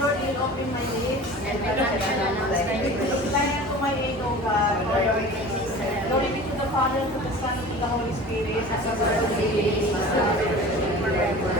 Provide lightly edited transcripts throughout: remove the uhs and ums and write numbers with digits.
Lord, will open my lips. And my tongue shall announce thy praise. Incline unto my aid, O God. Glory be to the Father, and to the Son, and to the Holy Spirit. As it was in the beginning, is now, and ever shall be, forever.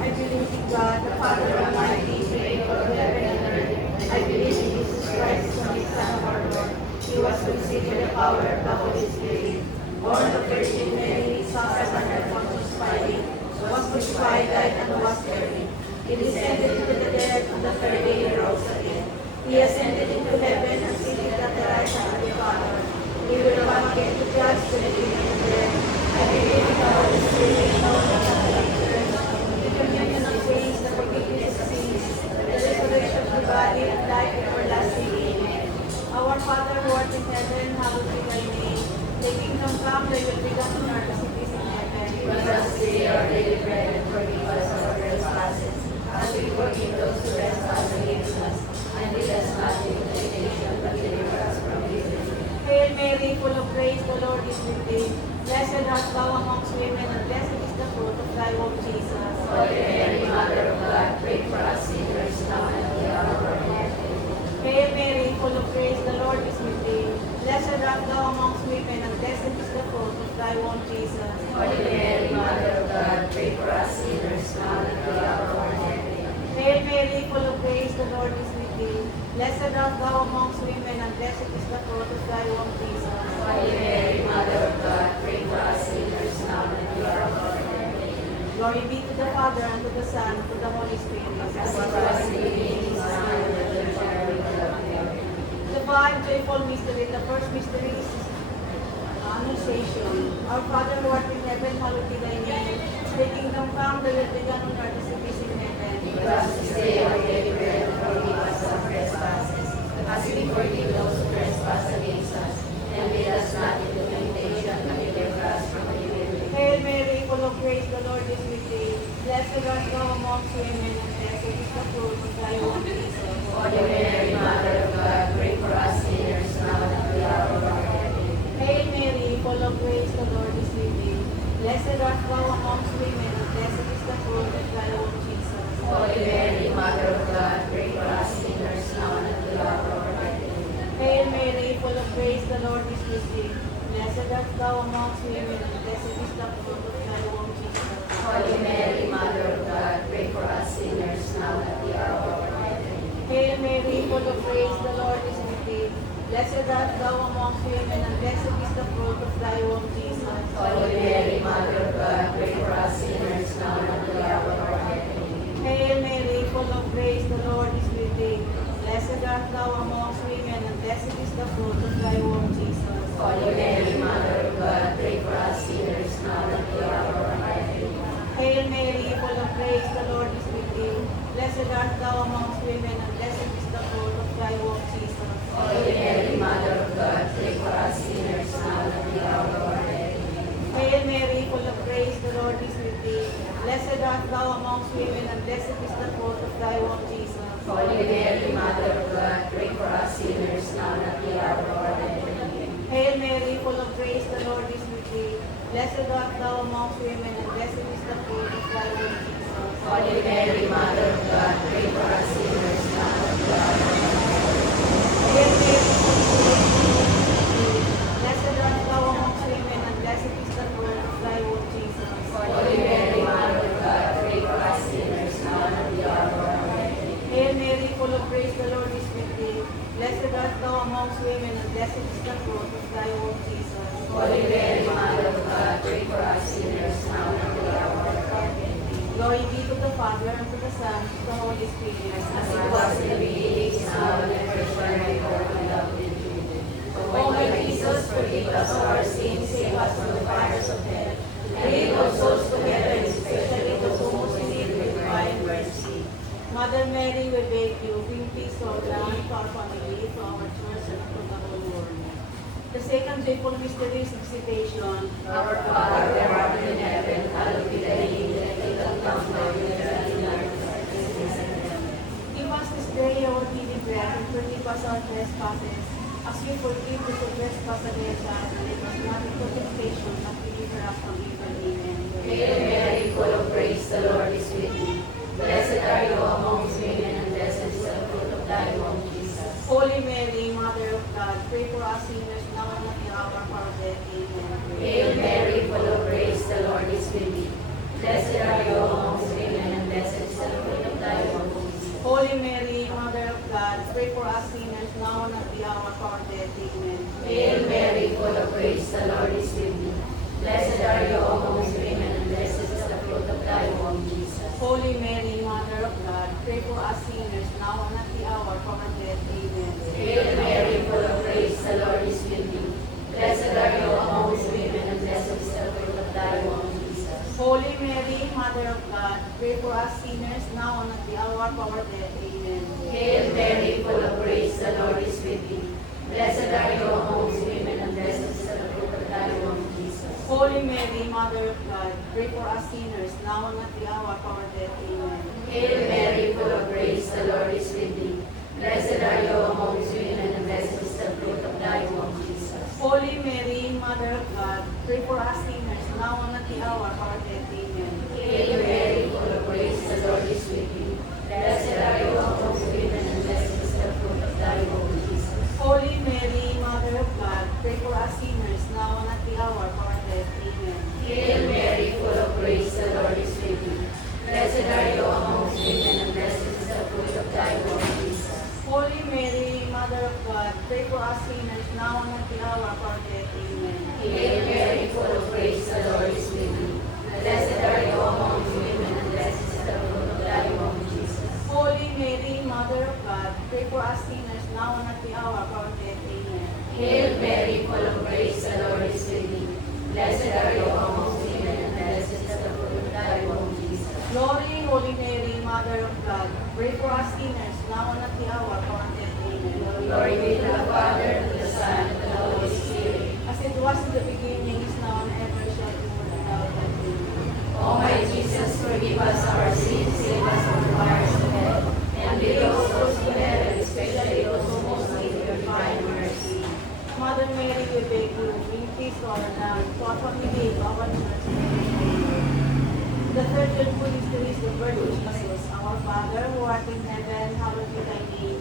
I believe in God, the Father Almighty, creator of heaven and earth. I believe in Jesus Christ, the Son of our Lord. He was conceived in the power of the Holy Spirit. Born of Virgin Mary, suffered under Pontius Pilate, was crucified, died, and was buried. He descended into the dead, on the third day he rose again. He ascended into heaven and seated at the right hand of the Father. He will come again to judge the living and the dead. I believe in the Holy Spirit, the Holy Catholic Church, the communion of saints, the forgiveness of sins, the resurrection of the body, and life everlasting. Amen. Our Father who art in heaven, hallowed be thy name. Thy kingdom come, thy will be done on earth as it is in heaven. Give us this day our daily bread, and forgive us our trespasses, as we forgive those who trespass against us. And lead us not into temptation, but deliver us from evil. Hail Mary, full of grace, the Lord is with thee. Blessed art thou amongst women, and blessed is the fruit of thy womb, Jesus. Holy Mary, Mother of God, pray for us sinners, now and at the hour of our death. Hail Mary, full of grace, the Lord is with thee. Blessed art thou amongst women, and blessed is the fruit of thy womb, Jesus. Holy Mary, Mother of God, pray for us sinners, now and at the hour of our death. Hail Mary, full of grace, the Lord is with thee. Blessed art thou amongst women, and blessed is the fruit of thy womb, Jesus. Holy Mary, Mother of God, pray for us sinners, now and at the hour of our death. Glory be to the Father, and to the Son, and to the Holy Spirit. As it was in the beginning, is now, and ever shall be, forever. The five joyful mysteries. The first mystery is Annunciation. Our Father who art in heaven, hallowed be thy name. Thy kingdom come, thy will be done on earth as it is in heaven. Give us this day our daily bread, and forgive us our trespasses, as we forgive those who trespass against us. And lead us not into temptation, but deliver us from evil. Hail Mary, full of grace, the Lord is with thee. Blessed art thou amongst women, and blessed is the fruit of thy womb, Jesus. Holy Mary, Mother of God, pray for us sinners, now and at the hour of our death. Hail Mary, full of grace, the Lord is with thee. Blessed art thou amongst women, and blessed is the fruit of thy womb, Jesus. Holy Mary, Mother of God, pray for us sinners, now and at the hour of our death. Hail Mary, full of grace, the Lord is with thee. Blessed art thou amongst women, and blessed is the fruit of thy womb, Jesus. Holy Mary, Mother of God, pray for us sinners, now and at the hour of our death. Hail Mary, full of grace, the Lord is with thee. Blessed art thou amongst women, and blessed is the fruit of thy womb, Jesus. Holy Mary, Mother of God, pray for us sinners, now and at the hour of our death. Hail Mary, full of grace, the Lord is with thee. Blessed art thou amongst women, and blessed is the fruit of thy womb, Jesus. Holy Mary, Mother of God, pray for us sinners, now and at the hour of our death. Hail Mary, full of grace, the Lord is with thee. Blessed art thou amongst women, and blessed is the fruit of thy womb, Jesus. Holy Mary, Mother of God, pray for us sinners, now and at the hour of our death. Hail Mary, full of grace, the Lord is with thee. Blessed art thou amongst women, and blessed is the fruit of thy womb, Jesus. Holy Mary, Mother of God, pray for us sinners, now and at the hour of our death. Hail Mary, full of grace, the Lord is with thee. Blessed art thou amongst women, and blessed is the fruit of thy womb, Jesus. Holy Mary, Mother of God, pray for us sinners, now and at the hour of our death. Hail Mary, full of grace, the Lord is with thee. Blessed art thou amongst women, and blessed is the fruit of thy womb, Jesus. Holy Mary, Mother of God, pray for us sinners, now and at the hour of our death. Hail Mary, full of grace, the Lord is with thee. Blessed art thou amongst women, and blessed is the fruit of thy womb, Jesus. Holy Mary, Mother of God, pray for us sinners, now and at the hour of our death. Glory be to the Father, and to the Son, and to the Holy Spirit. As it was in the beginning, is now, and ever shall be, world without end. O my Jesus, forgive us our sins, save us from the fires of hell. And lead all souls to heaven, especially those who most in need of divine mercy. Mother Mary, we beg you, bring peace to our land, to our family, to our church, and to the whole world. The second joyful mystery is visitation. Our Father, who art in heaven, hallowed be thy name. Thy kingdom come, thy will be done in earth as it is in heaven. Give us this day our daily bread, and forgive us our trespasses, as we forgive those who trespass against us, and lead us not into temptation, but deliver us from evil. Amen. Hail Mary, full of grace, the Lord is with thee. Blessed are you amongst women, Holy Mary, Mother of God, pray for us sinners now and at the hour of our death. Amen. Hail Mary, full of grace, the Lord is with thee. Blessed are you amongst women, and blessed is the fruit of thy womb, Jesus. Holy Mary, Mother of God, pray for us sinners now and at the hour of our death. Amen. Hail Mary, full of grace, the Lord is with thee. Blessed are you amongst women, and blessed is the fruit of thy womb, Jesus. Holy Mary, Mother of God, pray for us sinners now and at the hour of our death. Amen. Hail Mary, full of grace, the Lord is with thee. Blessed are you amongst women, and blessed is the fruit of thy womb, Jesus. Holy Mary, Mother of God, pray for us sinners now and at the hour of our death. Amen. Hail Mary, full of grace, the Lord is with thee. Blessed are you amongst women, and blessed is the fruit of thy womb, Jesus. Holy Mary, Mother of God, pray for us sinners now and at the hour of our death. Amen. Hail Mary, full of grace, the Lord is with thee. Blessed are you amongst women, and blessed is the fruit of thy womb, Jesus. Holy Mary, Mother of God, pray for us sinners now and at the hour of our death. Amen. Hail Mary, full of grace, the Lord is with thee. Blessed are you amongst women, and blessed is the fruit of thy womb, Jesus. Holy Mary, Mother of God, pray for us sinners now and at the hour of our death. Amen. Hail Mary, full of grace, the Lord is with thee. Blessed are you amongst women, and blessed is the fruit of thy womb, Jesus. Holy Mary, Mother of God, pray for us sinners now and at the hour of our death. Amen. Hail Mary, full of grace, the Lord is with thee. Blessed are you amongst women, and blessed is the fruit of thy womb, Jesus. Glory, Holy Mary, Mother of God, pray for us sinners now and at the hour of our death. Amen. Glory be to the Father, to the Son, and to the Holy Spirit. As it was in the beginning, is now, and ever shall be, world without end. Amen. O my Jesus, forgive us our sins, save us from the fires of hell, and lead all souls to heaven, especially those who most need your divine mercy. Mother Mary, we beg you, bring peace to our land, for what we need, our church. The third joyful mystery is the birth of Jesus. Our Father, who art in heaven, hallowed be thy name.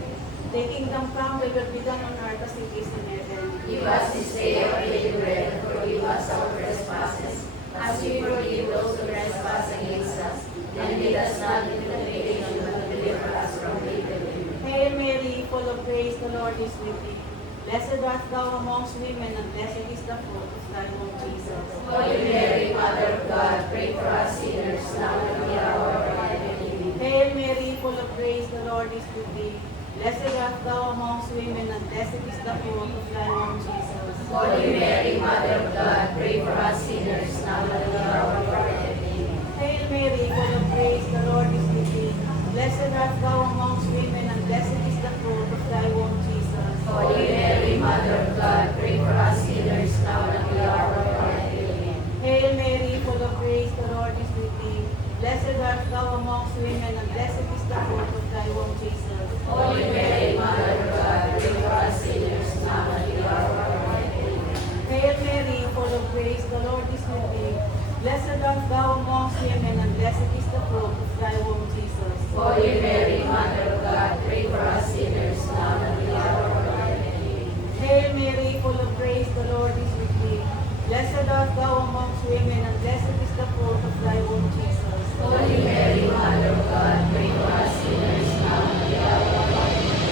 Thy kingdom come, thy will be done on earth as it is in heaven. Give us this day our daily bread, and forgive us our trespasses, as we forgive those who trespass against us. And lead us not into temptation, but deliver us from evil. Hail Mary, full of grace, the Lord is with thee. Blessed art thou amongst women, and blessed is the fruit of thy womb, Jesus. Holy Mary, Mother of God, pray for us sinners, now and at the hour of our death. Amen. Hail Mary, full of grace, the Lord is with thee. Blessed art thou amongst women, and blessed is the fruit of thy womb, Jesus. Holy Mary, Mother of God, pray for us sinners, now and at the hour of our death. Amen. Hail Mary, full of grace, the Lord is with thee. Blessed art thou amongst women, and blessed is the fruit of thy womb, Jesus. Holy Mary, Mother of God, pray for us sinners, now and at the hour of our death. Amen. Hail Mary, full of grace, the Lord is with thee. Blessed art thou amongst women, and blessed is the fruit of thy womb, Jesus. Holy Mary, Mother of God, pray for us sinners, now and at the hour of our death. Amen. Hail Mary, full of grace, the Lord is with thee. Blessed art thou amongst women, and blessed is the fruit of thy womb, Jesus. Holy Mary, Mother of God, pray for us sinners, now and at the hour of our death. Amen. Hail Mary, full of grace, the Lord is with thee. Blessed art thou amongst women, and blessed is the fruit of thy womb, Jesus. Holy Mary, Mother of God, pray for us sinners, now and at the hour of our death.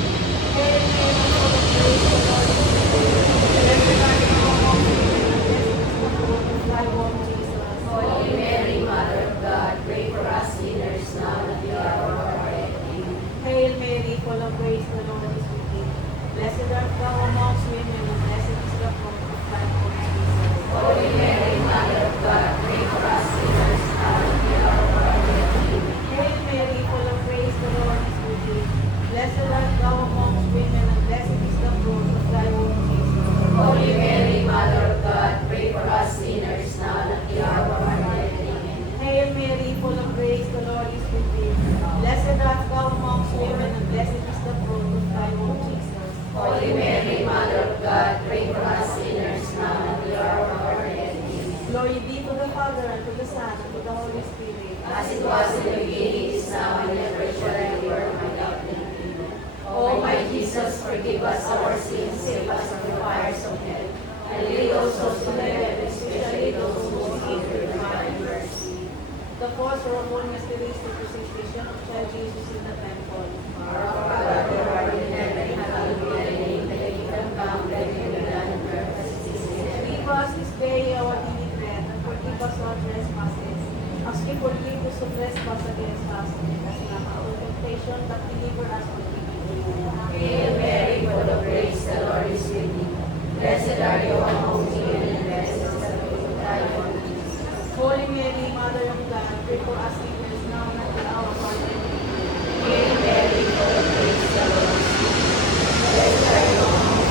Hail Mary, full of grace, the Lord is with thee. Blessed art thou amongst women, and blessed is the fruit of thy womb, Jesus. Holy Mary, Mother of God, pray for us sinners, now and at the hour of our death. Amen. Hail Mary, full of grace, the Lord is with thee. Blessed art thou amongst women, and blessed is the fruit of thy womb, Jesus. Holy Mary, Mother of God, pray for us sinners, now and at the hour of our death. Amen. Hail Mary, full of grace, the Lord is with thee. Blessed art thou amongst women, and blessed is the fruit of thy womb, Jesus. Holy Mary, Mother of God, pray for us sinners, now and at the hour of our death. Amen. Hail Mary, full of grace, the Lord is with thee. Blessed art thou amongst women, and blessed is the fruit of thy womb, Jesus. Holy Mary, Mother of God, pray for us sinners, now and at the hour of our death. Amen. Glory be to the Father, and to the Son, and to the Holy Spirit. As it was in the beginning, is now, and ever shall be, world without end. Amen. O my Jesus, forgive us our sins, save us from the fires of hell, and lead all souls to heaven, especially those who need your divine mercy. The fourth sorrowful mystery is the crucifixion of child Jesus in the temple. who trespass against us, and lead us not into temptation, but deliver us from evil. Hail Mary, full of grace, the Lord is with thee. Blessed are you among women, and blessed is the fruit of thy womb, Jesus. Holy Mary, Mother of God, pray for us sinners now and at the hour of our death. Hail Mary, full of grace, the Lord is with thee. Blessed are you among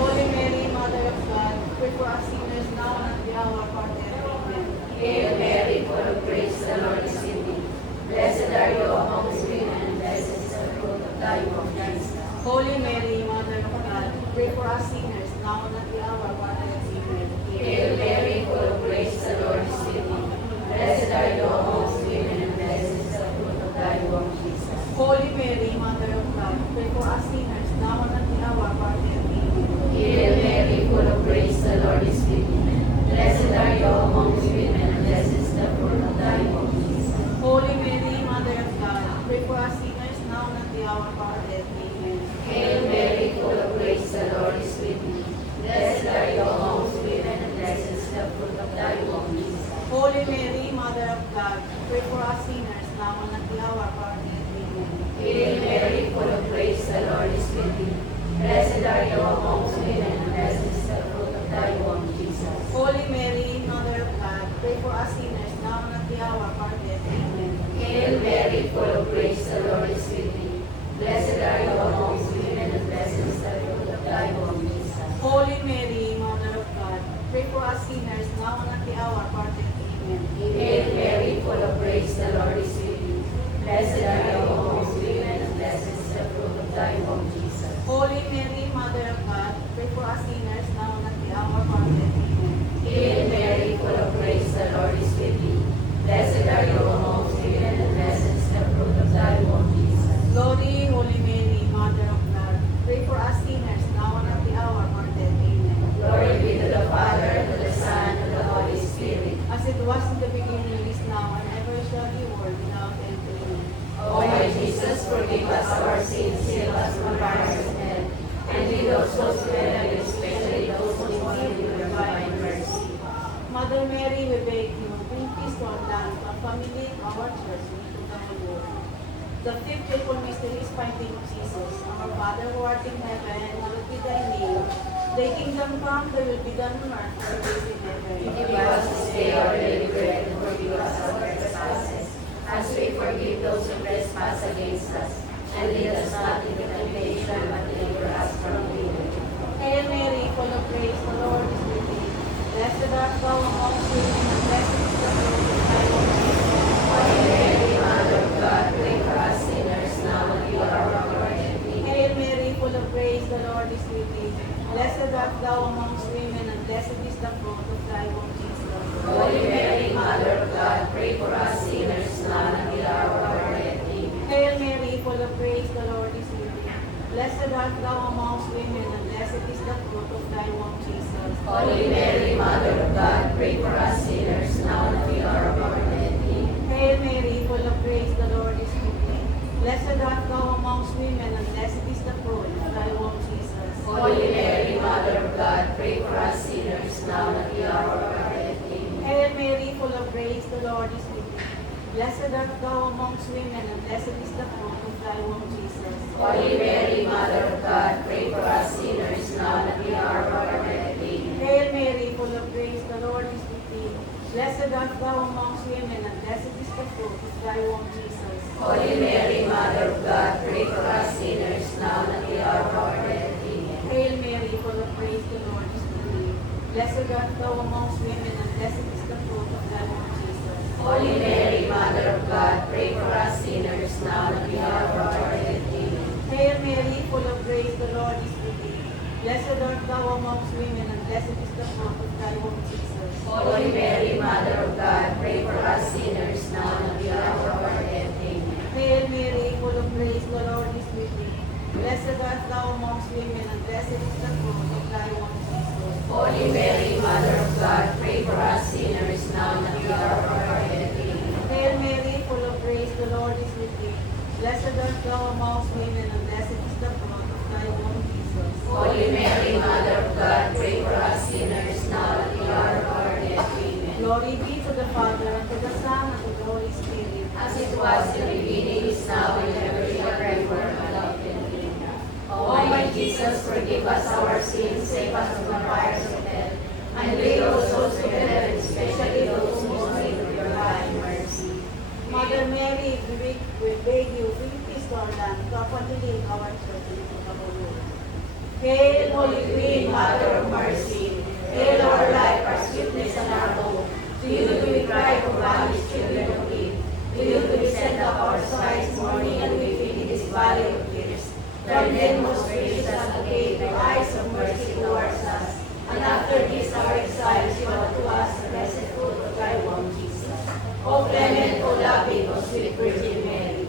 Holy Mary, Mother of God, pray for us sinners now and at the hour of our death. Amen. Hail Mary, full of grace, the Lord is with thee. Blessed are you amongst women, and blessed is the fruit of thy womb, Jesus. Holy Mary, Mother of God, pray for us sinners now and at the hour of our death. Amen. Hail Mary, full of grace, the Lord is with thee. Blessed are you amongst women, and blessed is the fruit of thy womb, Jesus. Holy Mary, Mother of God, pray for us sinners now and at the hour of our death. Amen. Hail Mary, full of grace, the Lord is with thee. Blessed are you amongst women, and blessed is the fruit of thy womb, Jesus. Holy Mary, Mother of God, pray for us sinners now and at the hour of our death. Amen. Hail Mary, full of grace, the Lord is with thee. Blessed are you amongst women, and blessed is the fruit of thy womb, Jesus. Holy Mary, Mother of God, pray for us sinners now and at the hour of our death. Amen. Hail Mary, full of grace, the Lord is with thee. Blessed are you amongst women, and blessed is the fruit of thy womb, Jesus. Holy Mary, Mother of God, pray for us sinners now and at the hour of our death. Amen. Hail Mary, full of grace, the Lord is with thee. Blessed are you amongst women, and blessed is the fruit of thy womb, Jesus. Holy Mary, Mother of God, pray for us sinners now and at the hour of our death. Amen. Hail Mary, full of grace, the Lord is with thee. Blessed are you amongst women, and blessed is the fruit of thy womb, Jesus. Holy Mary, Mother of God, pray for us sinners now and at the hour of our death. Amen. Hail Mary, full of grace, the Lord is with thee. Blessed are you amongst women, and blessed is the fruit of thy womb, Jesus. Glory, Holy Mary, Mother of God, pray for us sinners now and at the hour of our death. Amen. Glory be to the Father, to the Son, and the Holy Spirit. As it was in the beginning, is now, and ever shall be, world without end. Amen. O my Jesus, forgive us our sins, save us from the fires of hell, and lead all souls to heaven, especially those who need your divine mercy. Mother Mary, we beg you, bring peace to our land, our family, our church, and to the whole world. The fifth faithful mystery is finding of Jesus. Our Father who art in heaven, hallowed be thy name. Thy kingdom come, thy will be done on earth as it is in heaven. Give us this day our daily bread, and forgive us our trespasses, as we forgive those who trespass against us. And lead us not into temptation, but deliver us from evil. Hail Mary, full of grace, the Lord is with thee. Blessed art thou amongst women, and blessed is the fruit of thy womb, Jesus. Holy Mary, Mother of God, pray for us sinners, now and at the hour of our death. Amen. Hail Mary, full of grace, the Lord is with thee. Blessed art thou amongst women, and blessed is the fruit of thy womb, Jesus. Holy Mary, Mother of God, pray for us sinners, now and at the hour of our death. Amen. Hail Mary, full of grace, the Lord is with thee. Blessed art thou amongst women, and blessed is the fruit of thy womb, Jesus. Holy Mary, Mother of God, pray for us sinners, now and at the hour of our death. Amen. Hail Mary, full of grace, the Lord is with thee. Blessed art thou amongst women, and blessed is the fruit of thy womb, Jesus. Holy Mary, Mother of God, pray for us sinners, now and at the hour of our death. Amen. Hail Mary, full of grace, the Lord is with thee. Blessed art thou amongst women, and blessed is the fruit of thy womb, Jesus. Holy Mary, Mother of God, pray for us sinners, now and at the hour of our death. Amen. Hail Mary, full of grace, the Lord is with thee. Blessed art thou amongst women, and blessed is the fruit of thy womb, Jesus. Holy Mary, Mother of God, pray for us sinners, now and at the hour of our death. Amen. Hail Mary, full of grace, the Lord is with thee. Blessed art thou amongst women, and blessed is the fruit of thy womb, Jesus. Holy Mary, Mother of God, pray for us sinners, now and at the hour of our death. Amen. Hail Mary, full of grace, the Lord is with thee. Blessed art thou amongst women, and blessed is the fruit of thy womb, Jesus. Holy Mary, Mother of God, pray for us sinners, now and at the hour of our death. Amen. Hail Mary, full of grace, the Lord is with thee. Blessed art thou amongst women, and blessed is the fruit of thy womb, Jesus. Holy Mary, Mother of God, pray for us sinners, now and at the hour of our death. Amen. Hail Mary, full of grace, the Lord is with thee. Blessed art thou amongst women, and blessed is the fruit of thy womb, Jesus. Holy Mary, Mother of God, pray for us sinners, now and at the hour of our death. Amen. Glory be to the as it was in the beginning, is now, and ever shall be, world without end. O my Jesus, forgive us our sins, save us from the fires of hell, and lead all souls to heaven, especially those who most need of your divine mercy. Mother Mary, we beg you, bring peace to our land, to upon our church, and to the whole world. Hail, Holy Queen, Mother of Mercy. Hail our life, our sweetness, and our hope. To you do we cry, O banished children of Eve. To you do we send up our sighs, mourning and weeping in this valley of tears. Turn then, most gracious Advocate, your eyes of mercy towards us. And after this our exile, show to us the blessed fruit of thy womb, Jesus. O clement, O loving, O sweet Virgin Mary,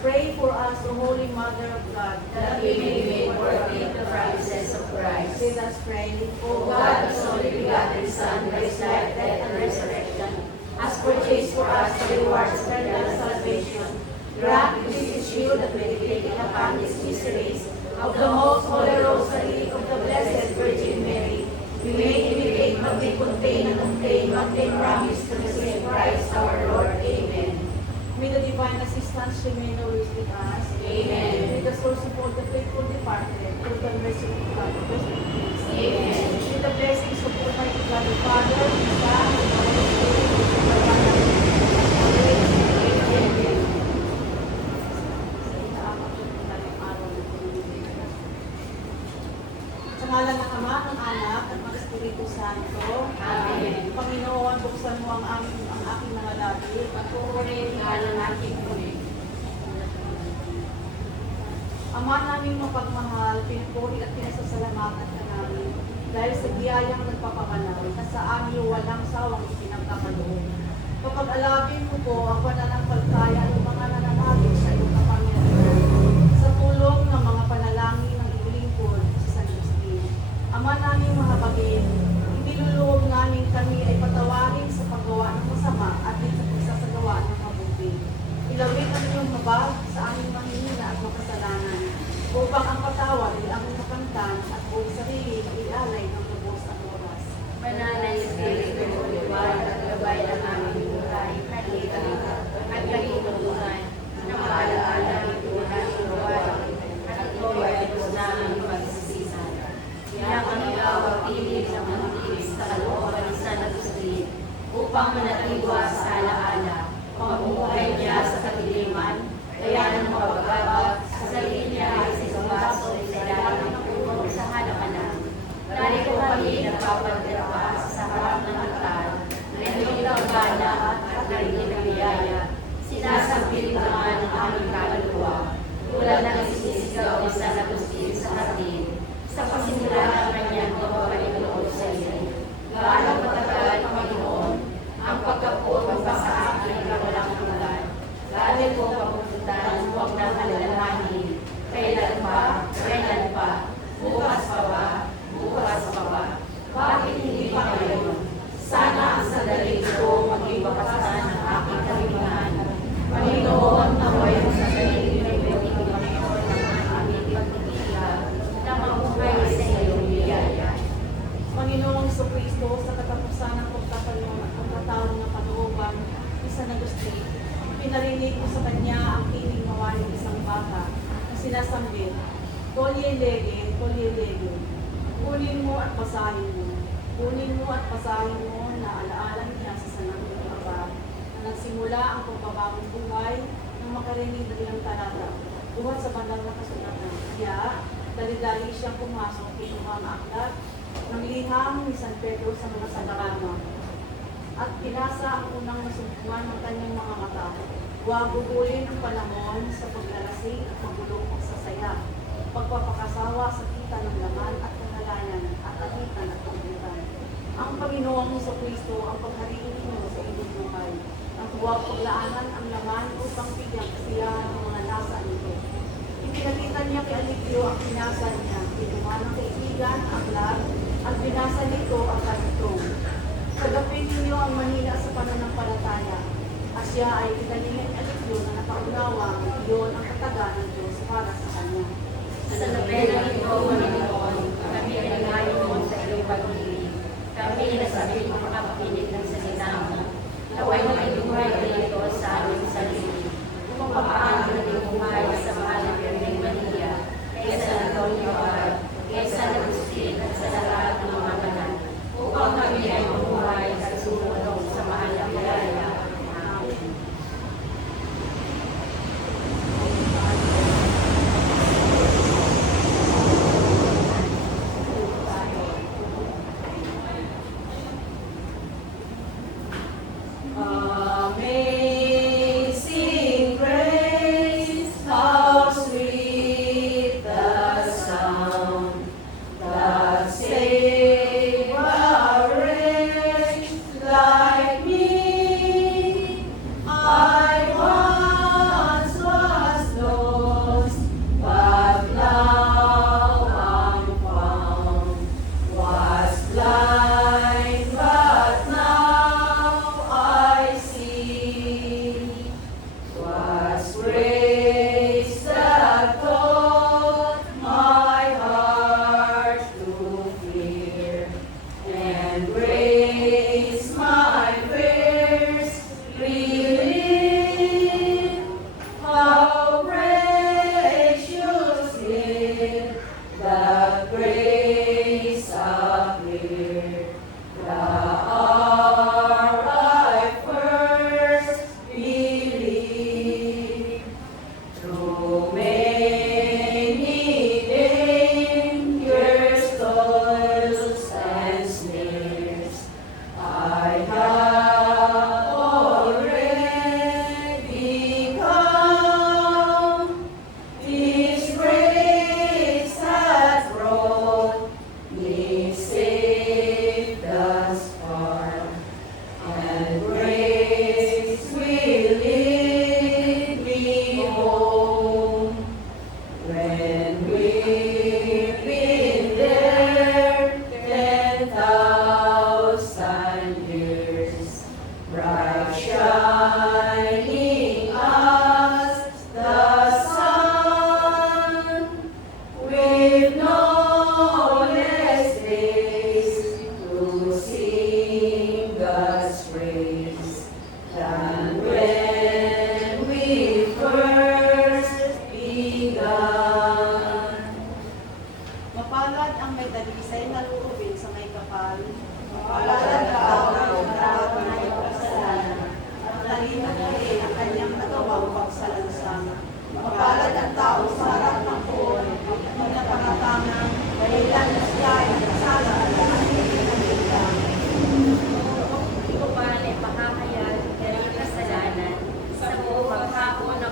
Pray for us, O Holy Mother of God, that we may be made worthy of the promises of Christ. let us pray. O God, whose only begotten Son, by his life, death, and resurrection, has purchased for us the rewards of eternal salvation, grant, we beseech you, that meditating upon these mysteries of the most holy rosary of the Blessed Virgin Mary, we may imitate what they contain and obtain what they promise through the same Christ our Lord. Amen. May the divine assistance remain always with us. Amen. May the souls of all the faithful departed, through the mercy of God, rest in peace. Amen. May the blessings of Almighty God, the Father, the Son, and the Holy Spirit, be with us always. Amen. Sa ngalan ng Ama, ng Anak, at ng Espiritu Santo. Amen. Panginoon, buksan mo ang aking mga labi. Patuloy nga ng aking tuloy. Ama naming mapagmahal, pinupuri at pinasasalamatan ka namin dahil sa biyayang nagpapakalaw na sa amin walang sawang ipinagkakaloob. Kapag alabin mo po ang pananampalataya ng mga nananalig sa iyong kapangyarihan sa tulong ng mga panalangin ng iglingkod sa San Agustin. Ama naming mahabagin, iniluloob namin kami ay patawarin sa paggawa ng masama at din sa pagsasagawa ng mabuti. Ilawin ang iyong mabag sa aming mahihina at makasalanan, upang ang patawad ay aming makamtan at buong sarili na ialay ng lubos at oras. Mananay Espiritu mo, liwan at gabay ng aming buhay, nakita at kalimutan, na maalaala ng tunay ng gawain, at ito ay ito namin pagsisisan. Kaya kami awag-ilig ng mantiis sa kalooban ng San Agustin, upang manatiwa sa alaala, pamumuhay niya sa kadiliman, kaya ng mapagabag, sa sarili niya ay sinubaso sa ilalim ng puno sa halaman. Narito kami nagpapadala sa harap ng altar, narinig ang gana at narinig ang biyaya, sinasambit naman ang aming kaluluwa, tulad ng isisigaw ni San Agustin sa hardin, sa pasimula ng kanyang pababalik loob sa iyo. Gaano matagal, Panginoon, ang pagkaputo pa sa akin na walang hanggan. Dahil ko papupuntan, huwag nang alalahanin. Kailan pa, bukas pa ba, bukas pa ba? Bakit hindi pa ngayon? Sana ang sandali ito maging bakasan ng aking kalimangan. Panginoon, naway ang sandali may pwedeng Panginoon ng aming pagtitigan na mabuhay sa iyong biyaya. Panginoong Jesucristo, sa katapusan ng pagtatawag ng kalooban ni San Agustin, pinarinig mo sa kanya ang tinig nawa ng isang bata na sinasambit, Collie lege, kunin mo at basahin mo. Kunin mo at basahin mo na alaala niya sa sanaming Aba na nagsimula ang pagbabagong buhay nang makarinig ng ilang talata. Buhat sa bandang na kasulatan. Kaya, dali-dali siyang pumasok kinuha ang aklat ng liham ni San Pedro sa mga sagarama. At pinasa ang unang nasumpungan ng kanyang mga mata. Huwag gugulin ang panahon sa paglalasing at magulong sa saya, pagpapakasawa sa kita ng laman at kangalayan at agitan at pagbitan. Ang Panginoong Jesucristo ang paghariin ninyo sa inyong buhay. Ang huwag paglaanan ang laman upang bigyan kasiyahan ng mga nasa nito. Ipinakita niya kay Aligio ang pinasa niya, kinuha ng kaibigan, ang lag, at pinasa nito ang kalitong. Sagapin ninyo ang manila sa pananampalataya. At siya ay itaningin Aligio na nakaunawa, iyon ang kataga ng Diyos para sa kanya. Sa nobela ito, Panginoon, kami ay nagayon mo sa iyong pag-ibig. Kami nasabi mo makapakinig ng salita mo. Naway maging buhay dito sa aming sarili.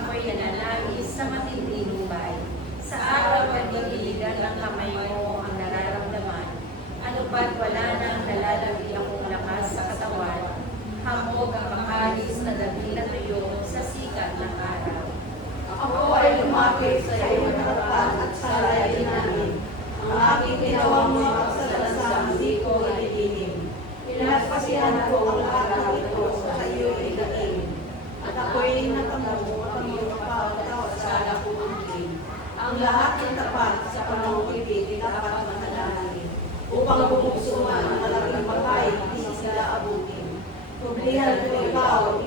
ako'y nananagis sa matinding lumbay. Sa araw at nililigan ng kamay mo ang nararamdaman. Ano pa't wala nang nalalagi akong lakas sa katawan. Hamog ang makalis na daging na tuyo sa sikat ng araw. Ako ay lumapit sa iyong harapan at sa layain namin. Ang aking ginawang mga kasalanan, di ko ililihim. Pinagpasihan ko ang lahat ng ito sa iyo'y ilalim. At ako'y natamo ang iyong pagkatawad sa alapunin. Ang lahat ng tapat sa panahong ibig dapat manalangin. Upang bubuksuhan ang malaking bagay, hindi sila abutin. Kublihan ko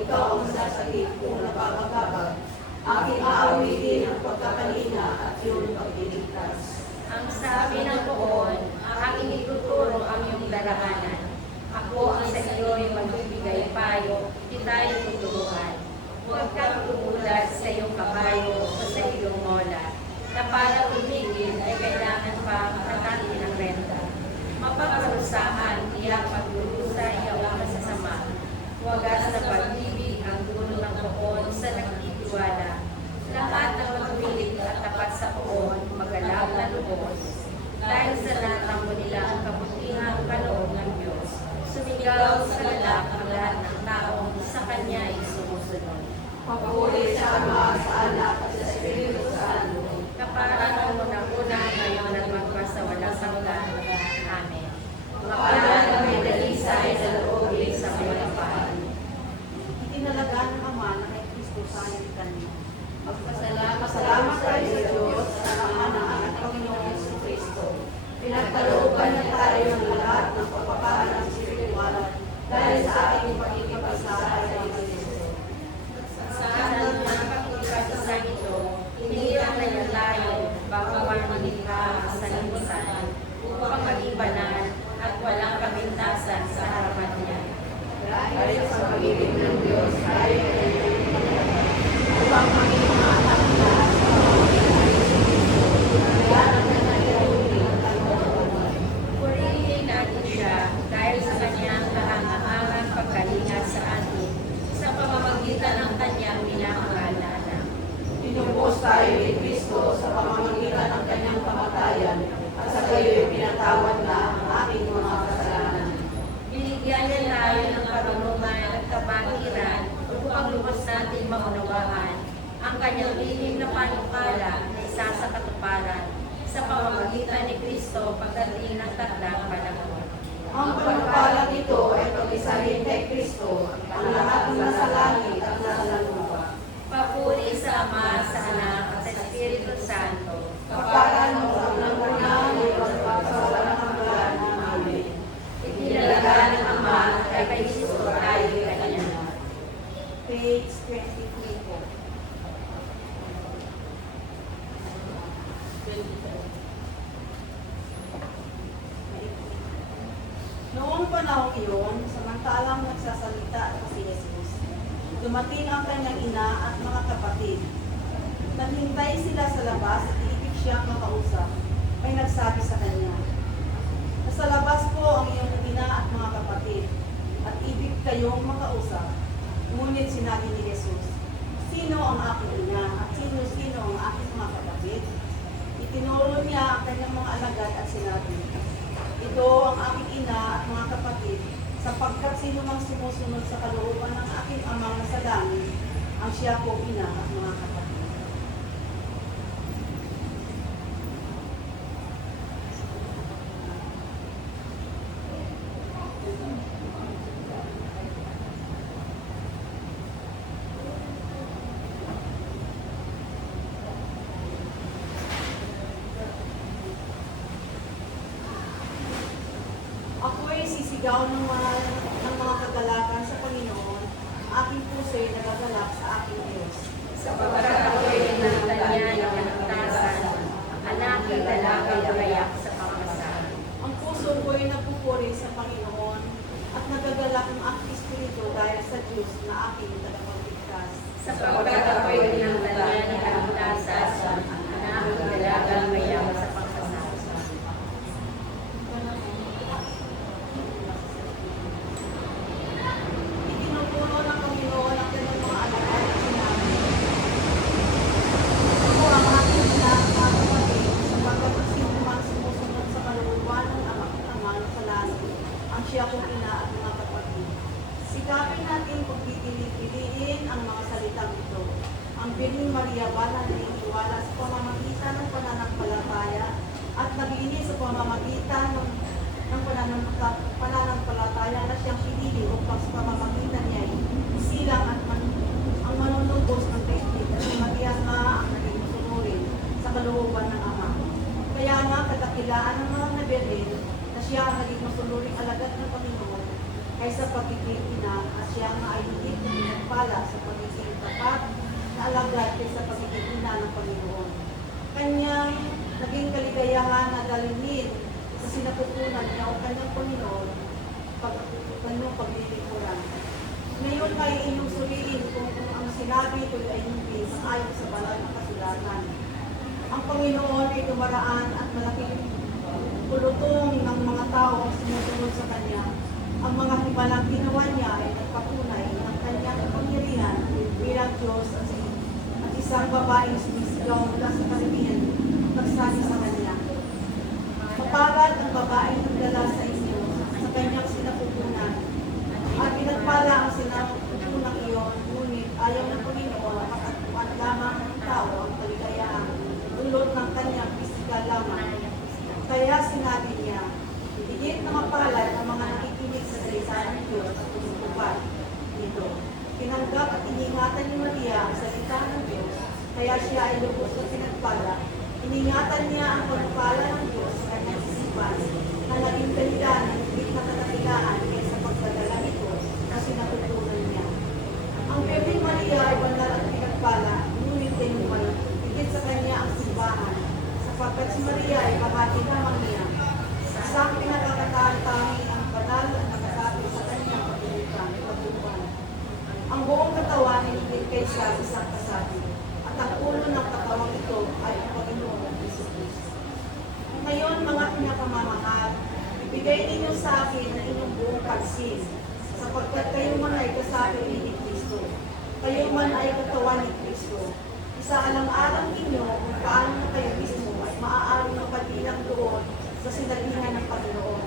ikaw ang sasakit kung napapagabag. Aking aawitin ang pagkakalina at iyong pagliligtas. Ang sabi ng poon, aking ituturo ang iyong daraanan. Ako ang sa iyo'y magbibigay payo, kita'y tuturuan. Huwag kang tumulat sa iyong kabayo o sa iyong mola, na para tumigil ay kailangan pa makatati ng renta. Mapagparusahan, tiyak magdurusa iyong masasama. Wagas na pag-ibig ang dulo ng poon sa nagtitiwala. Lahat ng magpilit at tapat sa poon, magalak na lubos. Dahil sa natamo nila ang kabutihang kaloob ng Diyos, sumigaw sa galak ang lahat ng taong sa Kanya ay sumusunod. Papuri sa Ama, sa Anak, at sa Espiritu Santo. Kaparan ang unang-una ngayon at magpasawalang hanggan. Amen. Mapalan ang may dalisay sa loob sa kapalaparan. Itinalaga ng Ama na kay Kristo sa iyong kanya. Magpasalamat tayo sa Diyos sa Ama ng ating Panginoong Jesucristo. Pinagkalooban na tayo ng lahat ng pagpapaan ng spiritual dahil sa ating pagkikipagsahay sa Kristo. Sa atin ng pagkikipagsahay ito, hinirang na niya tayo bago manikha ang sanlibutan upang maging banal at walang kapintasan sa harapan niya. Dahil sa pag-ibig ng Diyos, tayo ay upang maging mga anak niya sa kaya naman ay iulit ang pagkakas. Purihin natin siya dahil sa kanyang kahangahangang pagkalinga sa atin sa pamamagitan ng kanyang minamaalala. Tinubos tayo ni Kristo sa pamamagitan ng kanyang kamatayan at sa kayo'y pinatawad na ang ating mga kasalanan. Binigyan niya tayo ng karunungan at kabahiran upang lubos natin maunawaan ang kanyang lihim na panukala na isa sa katuparan sa pamamagitan ni Kristo pagdating ng takdang panahon. Ang panukalang ito ay pag-isahin kay Kristo ang lahat ng nasa langit at nasa lupa. Papuri sa Ama, sa Anak, at sa Espiritu Santo. Kaparan mo sa unang-una ay pagpapasawalang hanggan. Amen. Itinalaga ng Ama at kay Kristo tayo kanya. Page 23 po. Noong panahon iyon, samantalang nagsasalita si Jesus, dumating ang kanyang ina at mga kapatid. Naghintay sila sa labas at ibig siyang makausap. May nagsabi sa kanya, "Nasa labas po ang iyong ina at mga kapatid, at ibig kayong makausap." Ngunit sinabi ni Jesus, "Sino ang aking ina at sino ang aking mga kapatid?" Itinuro niya ang kanyang mga alagad at sinabi, "Ito ang aking ina at mga kapatid, sapagkat sino mang sumusunod sa kalooban ng aking Amang nasa langit, ang siya po ina at mga kapatid." Ako'y sisigaw ng mga kagalakan sa Panginoon. Aking puso'y nagagalak sa aking Diyos. Sapagkat ako'y pinagtan niya ng kanagtasan, ang aking dalakay gayak sa pangkasan. Ang puso ko'y nagpupuri sa Panginoon at nagagalak ang aking espiritu dahil sa Diyos na aking tagapagligtas. Sapagkat ako'y pinagtan niya ng kanagtasan, ang aking dalakay gayak sa pangkasan. Itinupuno ng Panginoon ang kanyang mga alagad at sinabi, Birheng Maria ba na naniniwala sa pamamagitan ng pananampalataya at naglinis sa pamamagitan ng pananampalataya na siyang pinili upang sa pamamagitan niya ay silang at ang manunubos ng Kristo at si Maria nga ang naging sunurin sa kalooban ng Ama. Kaya nga kadakilaan ng mga nabirhen na siya ang naging masunuring alagad ng Panginoon kaysa pagiging ina at siya nga ay higit na pinagpala sa pagiging tapat na alagad kaysa pagiging ina ng Panginoon. Kanyang naging kaligayahan na dalhin sa sinapupunan niya o kanyang Panginoon kanyang paglilingkuran. Ngayon ay inyong suriin kung ang sinabi ito ay hindi ayon sa banal na kasulatan. Ang Panginoon ay dumaraan at malaking pulutong ng mga tao ang sumusunod sa Kanya. Ang mga hibalang ginawa niya ay nagpatunay ng Kanyang kapangyarihan bilang Diyos at isang babaeng sumisigaw mula sa karamihan nagsabi sa Kanya, "Mapalad ang babaeng nagdala sa inyo sa Kanyang sinapupunan at pinagpala ang sinapupunan iyon, ngunit ayaw ng Panginoon makatagpuan lamang ng tao ang kaligayahan dulot ng Kanyang pisikal lamang. Kaya sinabi niya, higit na mapalad ang mga nakikinig sa salita ng Diyos at tumutupad nito. Tinanggap at iningatan ni Maria ang salita ng Diyos, kaya siya ay lubos na pinagpala. Iningatan niya ang pagpala ng Diyos sa kanyang isipan na naging dahilan ng higit na kadakilaan kaysa pagdadala nito na sinatutunan niya. Ang Birheng Maria ay banal at pinagpala, ngunit tinumal higit sa kanya ang simbahan, sapagkat si Maria ay bahagi lamang niya. Isang pinagkakataan-tanging ang banal at nakasabi sa kanyang pagbubuan. Ang buong katawan ay higit kaysa isang kasabi, at ang ulo ng katawang ito ay ang Panginoon Hesus Kristo. Ngayon, mga pinapamamahal, ibigay ninyo sa akin na inyong buong pansin, sapagkat kayo man ay kasabi ni Kristo. Kayo man ay katawan ni Kristo. Isaalang-alang ninyo kung paano na kayo mismo ay maaaring magpadilang doon sa sinabihan ng Panginoon.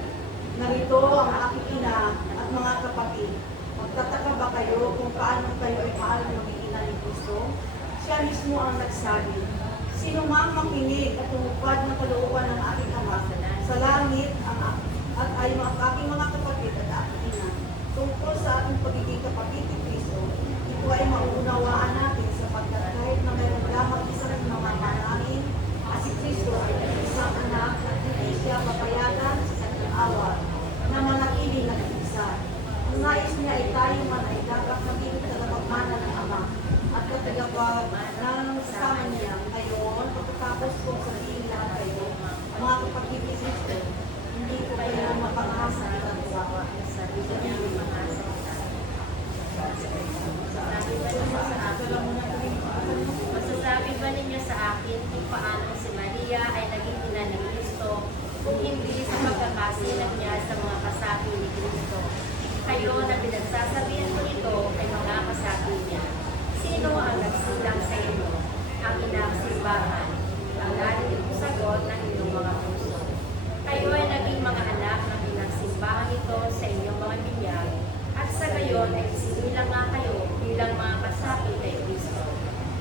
Narito ang aking ina at mga kapatid. Magtataka ba kayo kung paano kayo ay maaaring maging ina ni Kristo? Siya mismo ang nagsabi, "Sino mang makinig at tumupad ng kalooban ng aking Ama sa langit at ay ang aking mga kapatid at aking ina." Tungkol sa ating pagiging kapatid ni Kristo, ito ay mauunawaan natin sapagkat kahit na mayroon lamang isang namamanahin, si Kristo ay isang anak at hindi siya papayagan sa kanyang awa na manatili na nag-isa. Ang nais niya ay tayo man ay dapat maging tagapagmana ng Ama at katagapag ng kasama niya. Ngayon, pagkatapos kong sabihin lahat kayo, mga kapatid ni Kristo, hindi ko kayo mapangasa ng gawa. Masasabi ba ninyo sa akin kung paano si Maria ay naging ina ni Kristo kung hindi sa pagkakasinag niya sa mga kasapi ni Kristo? Kayo na pinagsasabihan ko ito ay mga kasapi niya. Sino ang nagsilang sa inyo? Ang inang simbahan. Ang laliit sagot ng inyong mga puso. Kayo ay naging mga anak ng inang simbahan ito sa inyong mga binyag at sa gayon ay isinilang nga kayo bilang mga kasapi kay Kristo.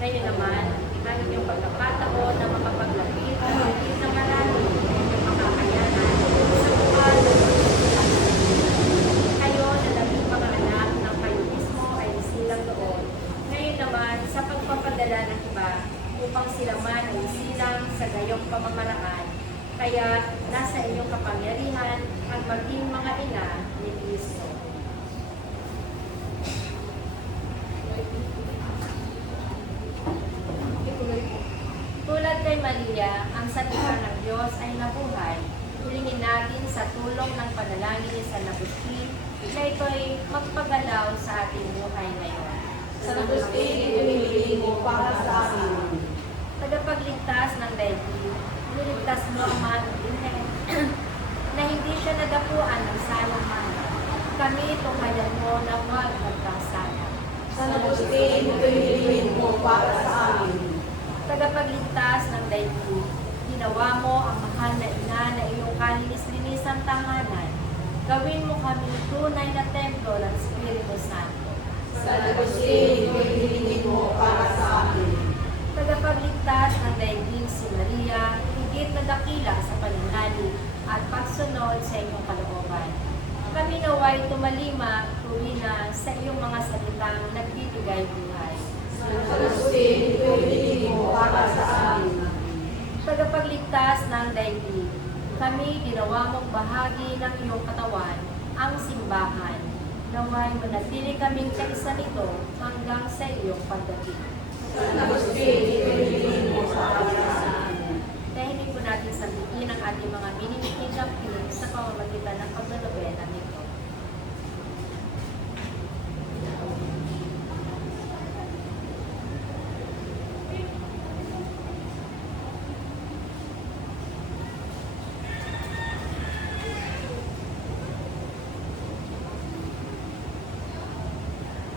Ngayon naman, ang inyong pagkakataon na makapaglapit at higit na malalim ang inyong makakayanan sa buwan ng kayo na naging mga anak ng kayo mismo ay isilang doon. Ngayon naman, sa pagpapadala ng iba, upang sila man ay isilang sa gayong pamamaraan, kaya nasa inyong kapangyarihan ang maging mga ina ni Kristo. Tulad kay Maria, ang salita ng Diyos ay nabuhay. Hilingin natin sa tulong ng panalangin ni San Agustin na ito'y magpagalaw sa ating buhay ngayon. San Agustin, inihiling mo para sa amin. Tagapagligtas ng daigdig, niligtas mo ang mga Birhen na hindi siya nadapuan ng sayang mana. Kami tunghayan mo na huwag magkasala. San Agustin, inihiling mo para sa amin. Tagapagligtas ng daigdig, ginawa mo ang mahal na ina na iyong kalinis-linisang tahanan. Gawin mo kami tunay na templo ng Espiritu Santo. San Agustin, inihiling mo para sa amin. sumunod sa inyong kalooban. Kami naway tumalima, tuwina sa iyong mga salitang nagbibigay buhay. Agustin, ito'y binili mo para sa amin. Tagapagligtas ng daigdig, kami ginawa mong bahagi ng iyong katawan, ang simbahan. Naway manatili kaming kaisa nito hanggang sa iyong pagdating. Agustin, ito'y binili mo para sa amin. Tahimik po natin sambihin ang ating mga minimiting kamping sa pamamagitan ng paglalobena nito.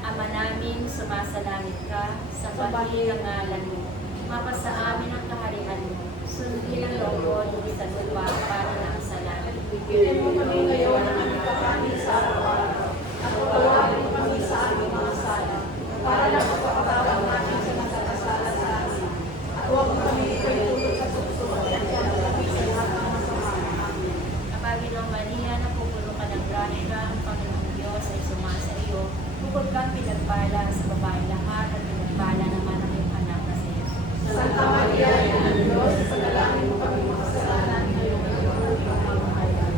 Ama namin, sumasalangit ka, sambahin ang ngalan mo. Mapasa amin ang kaharian mo. Sundin ang loob mo sa lupa para ng sa langit. Bigyan mo kami ngayon ng aming kakanin sa araw-araw. At patawarin mo kami sa aming mga sala, para lang mapapatawag namin sa nagkakasala sa amin. At huwag mo kami ipahintulot sa tukso at huwag mo kami sa lahat ng masama. Amen. Kapaginoong Maria, napupuno ka ng grasya, ang Panginoong Diyos ay sumasa iyo. Bukod kang pinagpala sa babae lahat at pinagpala naman ang iyong anak na si Jesus. Santa Maria, Ina ng Diyos, ipanalangin mo kami makasalanan ngayong at mamamayan.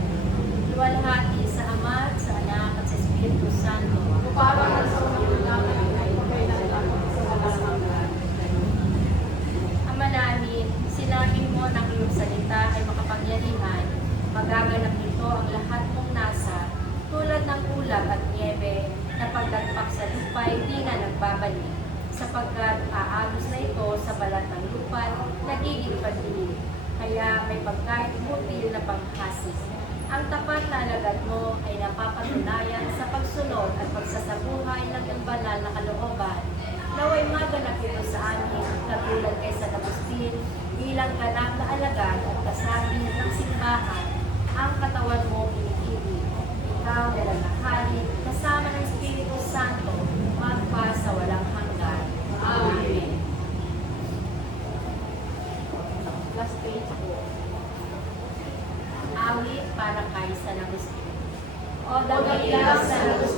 Luwalhati sa Ama, at sa Anak, at sa Espiritu Santo. Para sa mga namin ay pagkailangan sa walang hanggan. Ama namin, sinabi mo ng iyong salita ay makapangyarihan, magaganap nito ang lahat mong nasa, tulad ng ulap at niebe na pagdagpak sa lupa ay di na nagbabalik, sapagkat aagos na ito sa balat ng lupa, nagiging pag-ibig. Kaya may pagkain butil na panghasik. Ang tapat na alagad mo ay napapatunayan sa pagsunod at pagsasabuhay ng iyong banal na kalooban. Naway maganap ito sa amin, katulad kay San Agustin, bilang ganap na alagad at kasabi ng simbahan, ang katawan mo iniibig. Ikaw nalalahali, kasama ng Espiritu Santo, magpa sa walang hanggan. Amen. Last page po. Awit para kay San Agustin. O dakilas San Agustin,